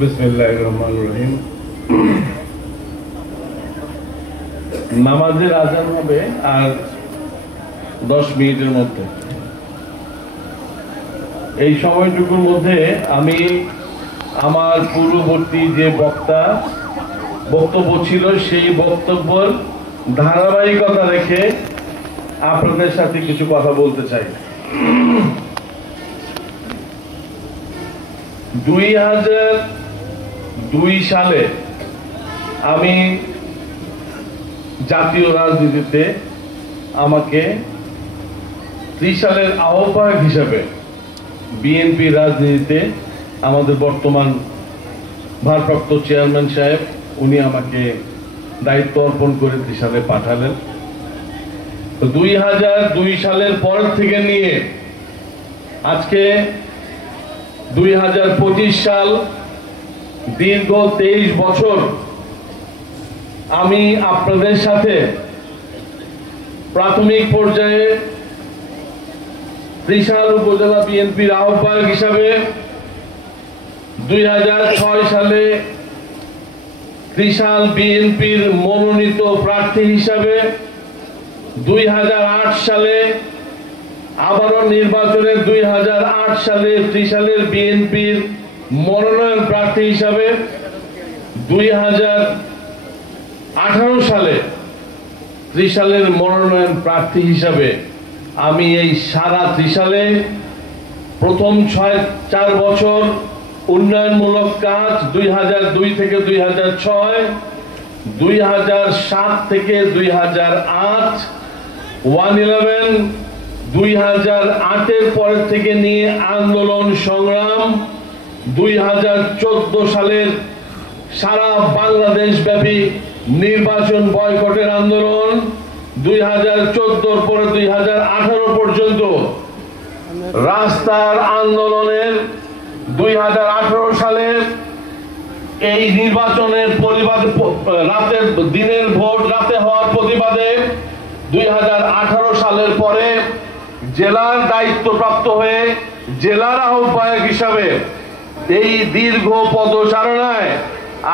বিসমিল্লাহির রহমানির রহিম। নামাজের আজান হবে আর 10 মিনিটের মধ্যে। এই সময়টুকুর মধ্যে আমি আমার পূর্ববর্তী যে বক্তব্য ছিল সেই বক্তব্যের ধারাবাহিকতা রেখে আপনাদের সাথে কিছু কথা বলতে চাই। 2002 সালে আমি জাতীয় রাজনীতিতে আমাকে ত্রিশালের আহ্বায়ক হিসেবে বিএনপি রাজনীতিতে আমাদের বর্তমান ভারপ্রাপ্ত চেয়ারম্যান সাহেব উনি আমাকে দায়িত্ব অর্পণ করে ত্রিশালে পাঠালেন। 2002 সালের পর থেকে নিয়ে আজকে 2025 সাল, দীর্ঘ 23 বছর আমি আপনাদের সাথে প্রাথমিক পর্যায়ে ত্রিশাল উপজেলা বিএনপির আহ্বায়ক হিসাবে, 2006 সালে ত্রিশাল বিএনপির মনোনীত প্রার্থী হিসাবে, 2008 সালে আবারও নির্বাচনে 2008 সালে ত্রিশালের বিএনপির মনোনয়ন প্রার্থী হিসাবে, 2018 সালে ত্রিশালের মনোনয়ন প্রার্থী হিসাবে আমি এই সারা ত্রিশালে প্রথম 4 বছর উন্নয়নমূলক কাজ 2002 থেকে 2006, 2007 থেকে 2008, 111, 2008 পরের থেকে নিয়ে আন্দোলন সংগ্রাম, 2014 সালের সারা বাংলাদেশ ব্যাপী নির্বাচন বয়কটের আন্দোলন, 2014 পরে 2018 পর্যন্ত রাস্তার আন্দোলনের, 2018 সালে এই নির্বাচনের প্রতিবাদে দিনের ভোট রাতে হওয়ার প্রতিবাদে 2018 সালের পরে জেলার দায়িত্বপ্রাপ্ত হয়ে জেলার আহ্বায়ক হিসাবে এই দীর্ঘ পদচারণায়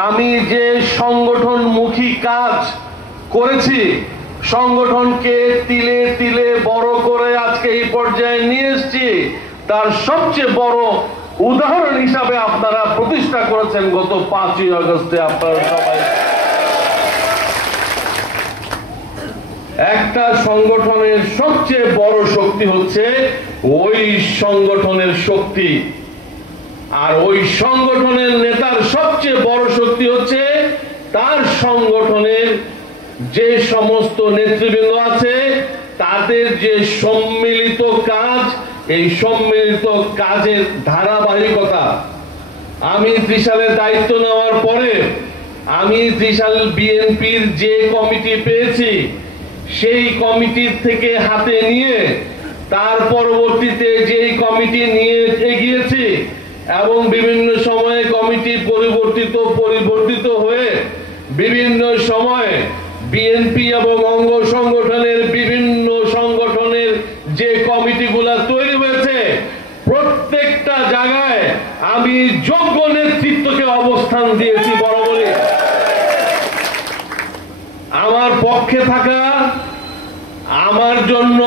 আমি যে সংগঠনমুখী কাজ করেছি, সংগঠনকে তিলে তিলে বড় করে আজকে এই পর্যায়ে নিয়ে এসেছি, তার সবচেয়ে বড় উদাহরণ হিসাবে আপনারা প্রতিষ্ঠা করেছেন গত 5ই আগস্টে। আপনারা সবাই একটা সংগঠনের সবচেয়ে বড় শক্তি হচ্ছে ওই সংগঠনের শক্তি, আর ওই সংগঠনের নেতার সবচেয়ে বড় শক্তি হচ্ছে তার সংগঠনের যে সমস্ত নেতৃবৃন্দ আছে তাদের যে সম্মিলিত কাজ, এই সম্মিলিত কাজের ধারাবাহিকতা। আমি ত্রিশালের দায়িত্ব নেওয়ার পরে আমি ত্রিশাল বিএনপির যে কমিটি পেয়েছি সেই কমিটির থেকে হাতে নিয়ে তার পরবর্তীতে যেই কমিটি নিয়ে এগিয়েছি এবং বিভিন্ন সময়ে কমিটি পরিবর্তিত হয়ে বিভিন্ন সময়ে বিএনপি এবং অঙ্গ সংগঠনের বিভিন্ন সংগঠনের যে কমিটিগুলা তৈরি হয়েছে প্রত্যেকটা জায়গায় আমি যোগ্য নেতৃত্বকে অবস্থান দিয়েছি বরাবরই। আমার পক্ষে থাকা, আমার জন্য,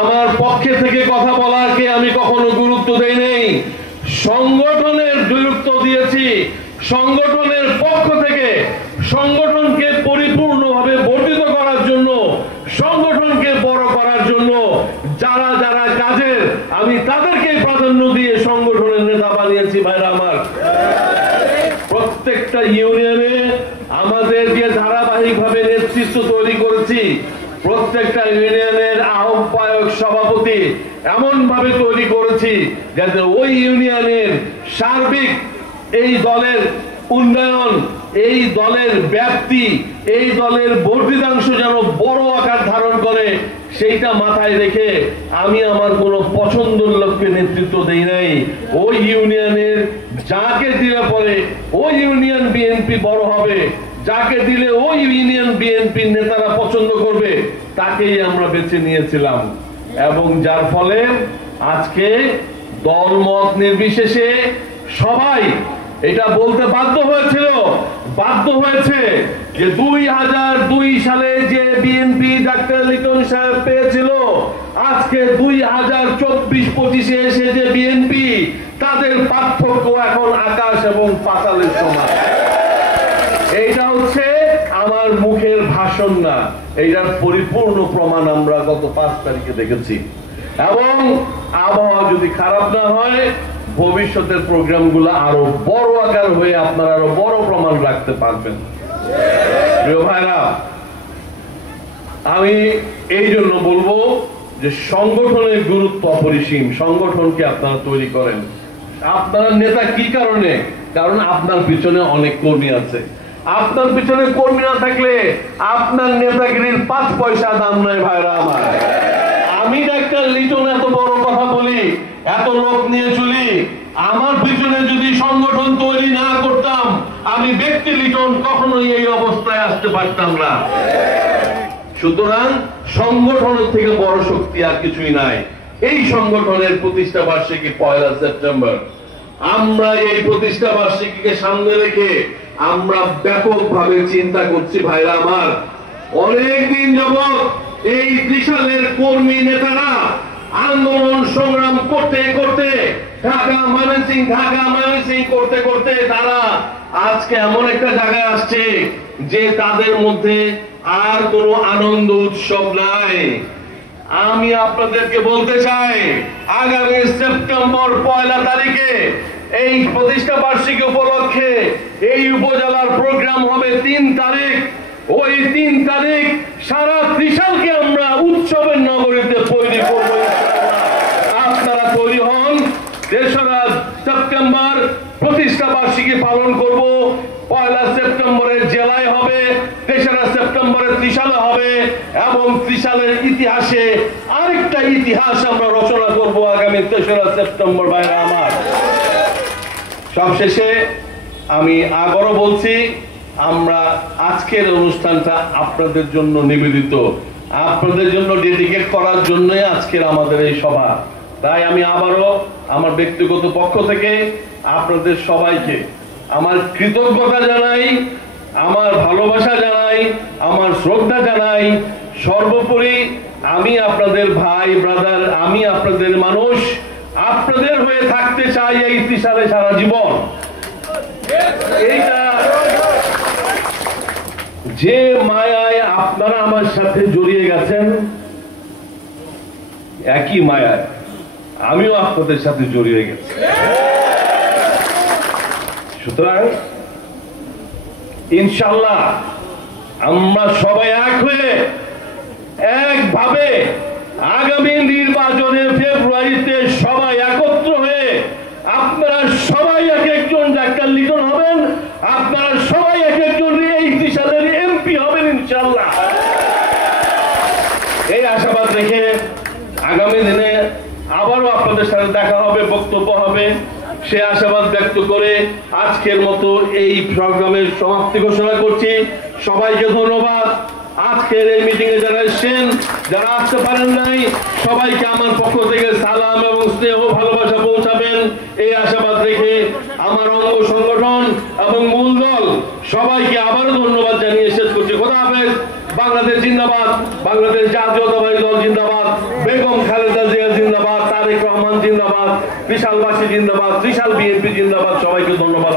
আমার পক্ষে থেকে কথা বলাকে আমি কখনো গুরুত্ব দেই নাই, সংগঠনের গুরুত্ব দিয়েছি। সংগঠনের পক্ষ থেকে সংগঠনকে পরিপূর্ণভাবে বর্ধিত করার জন্য, সংগঠনকে বড় করার জন্য যারা যারা কাজের আমি তাদেরকে প্রাধান্য দিয়ে সংগঠনের নেতা বানিয়েছি। ভাইরা আমার, প্রত্যেকটা ইউনিয়নে আমাদের যে ধারাবাহিকভাবে নেতৃত্ব তৈরি করেছি, প্রত্যেকটা ইউনিয়নের আহ্বায়ক সভাপতি এমন ভাবে তৈরি করেছি যাতে ওই ইউনিয়নের সার্বিক এই দলের উন্নয়ন, এই দলের ব্যাপ্তি, এই দলের বর্ধিতাংশ যেন বড় আকার ধারণ করে সেইটা মাথায় রেখে আমি আমার কোনো পছন্দের লোককে নেতৃত্ব দেই নাই। ওই ইউনিয়নের যাকে দিলে পরে ওই ইউনিয়ন বিএনপি বড় হবে, যাকে দিলে ওই ইউনিয়ন বিএনপির নেতারা পছন্দ করবে তাকেই আমরা বেছে নিয়েছিলাম। এবং যার ফলে আজকে দলমত নির্বিশেষে সবাই এটা বলতে বাধ্য হয়েছে যে 2002 সালে যে বিএনপি ডাক্তার লিটন সাহেব পেয়েছিল, আজকে 2024-25 এসে যে বিএনপি, তাদের পার্থক্য এখন আকাশ এবং পাতালের সমান। এইটা হচ্ছে আমার মুখের ভাষণ না, এইটার পরিপূর্ণ প্রমাণ আমরা গত 5 তারিখে দেখেছি। এবং আবহাওয়া যদি খারাপ না হয়, ভবিষ্যতের প্রোগ্রামগুলো আরো বড় আকার হয়ে আপনারা আরো বড় প্রমাণ রাখতে পারবেন। প্রিয় ভাইরা, আমি এই জন্য বলবো যে সংগঠনের গুরুত্ব অপরিসীম। সংগঠনকে আপনারা তৈরি করেন। আপনার নেতা কি কারণে? কারণ আপনার পিছনে অনেক কর্মী আছে। আপনার পিছনে কর্মী না থাকলে আপনার নেতাগিরির 5 পয়সা দাম নাই ভাইরা আমার। আমি ডাক্তার লিটন এত বড় কথা বলি, এত লোক নিয়ে চলি, আমার পিছনে যদি সংগঠন তৈরি না করতাম, আমি ব্যক্তি লিটন কখনোই এই অবস্থায় আসতে পারতাম না। সুতরাং সংগঠনের থেকে বড় শক্তি আর কিছুই নাই। এই সংগঠনের প্রতিষ্ঠা বার্ষিকী 1 সেপ্টেম্বর। আমরা এই প্রতিষ্ঠা বার্ষিকীকে সামনে রেখে আমরা ব্যাপকভাবে চিন্তা করছি ভাইরা আমার। অনেকদিন যাবৎ এই ত্রিশালের কর্মী নেতারা আন্দোলন সংগ্রাম করতে করতে ঢাকা ময়মনসিংহ করতে করতে তারা আজকে এমন একটা জায়গায় আসছে যে তাদের মধ্যে আর কোনো আনন্দ উৎসব নাই। আমি আপনাদেরকে বলতে চাই, আগামী সেপ্টেম্বর 1 তারিখে এই প্রতিষ্ঠা বার্ষিকী উপলক্ষে এই উপজেলার প্রোগ্রাম হবে 3 তারিখ। ওই 3 তারিখ সারা ত্রিশালকে আমরা উৎসবের নগরীতে তৈরি করব। আপনারা তৈরি হন। 3রা সেপ্টেম্বর প্রতিষ্ঠা বার্ষিকী পালন করব। 1 সেপ্টেম্বরের জেলায় হবে, 3রা সেপ্টেম্বরের ত্রিশালে হবে এবং ত্রিশালের ইতিহাসে আরেকটা ইতিহাস আমরা রচনা করব আগামী 3রা সেপ্টেম্বর। ভাইরা আমার, সবশেষে আমি আবারও বলছি, আমরা আজকের অনুষ্ঠানটা আপনাদের জন্য নিবেদিত, আপনাদের জন্য ডেডিকেট করার জন্যই আজকের আমাদের এই সভা। তাই আমি আবারও আমার ব্যক্তিগত পক্ষ থেকে আপনাদের সবাইকে আমার কৃতজ্ঞতা জানাই, আমার ভালোবাসা জানাই, আমার শ্রদ্ধা জানাই। সর্বোপরি আমি আপনাদের ভাই ব্রাদার, আমি আপনাদের মানুষ, আপনাদের হয়ে থাকতে চাই এই ত্রিশালে সারা জীবন। এইটা যে মায়ায় আপনারা আমার সাথে জড়িয়ে গেছেন, একই মায়ায় আমিও আপনাদের সাথে জড়িয়ে গেছি। সুতরাং ইনশাআল্লাহ আমরা সবাই এক হয়ে একভাবে আগামী নির্বাচনে ফেব্রুয়ারিতে সবাই একত্র হয়ে আপনারা সবাই এক একজন ডাক্তার লিটন হবেন, আপনারা সবাই এক একজন এই ত্রিশালের এমপি হবেন ইনশাআল্লাহ। এই আশাবাদ রেখে আগামী দিনে আবারও আপনাদের সাথে দেখা হবে, বক্তব্য হবে, সে আশাবাদ ব্যক্ত করে আজকের মতো এই প্রোগ্রামের সমাপ্তি ঘোষণা করছি। সবাইকে ধন্যবাদ। আজকের এই মিটিং এ যারা এসেছেন, যারা আসতে পারেন নাই, সবাইকে আমার পক্ষ থেকে সালাম এবং স্নেহ ভালোবাসা পৌঁছাবেন এই আশাবাদ রেখে আমার অঙ্গ সংগঠন এবং মূল দল সবাইকে আবারও ধন্যবাদ জানিয়ে শেষ করছি। খোদা হাফেজ। বাংলাদেশ জিন্দাবাদ, বাংলাদেশ জাতীয়তাবাদী দল জিন্দাবাদ, বেগম খালেদা জিয়া জিন্দাবাদ, তারেক রহমান জিন্দাবাদ, ত্রিশালবাসী জিন্দাবাদ, ত্রিশাল বিএনপি জিন্দাবাদ। সবাইকে ধন্যবাদ।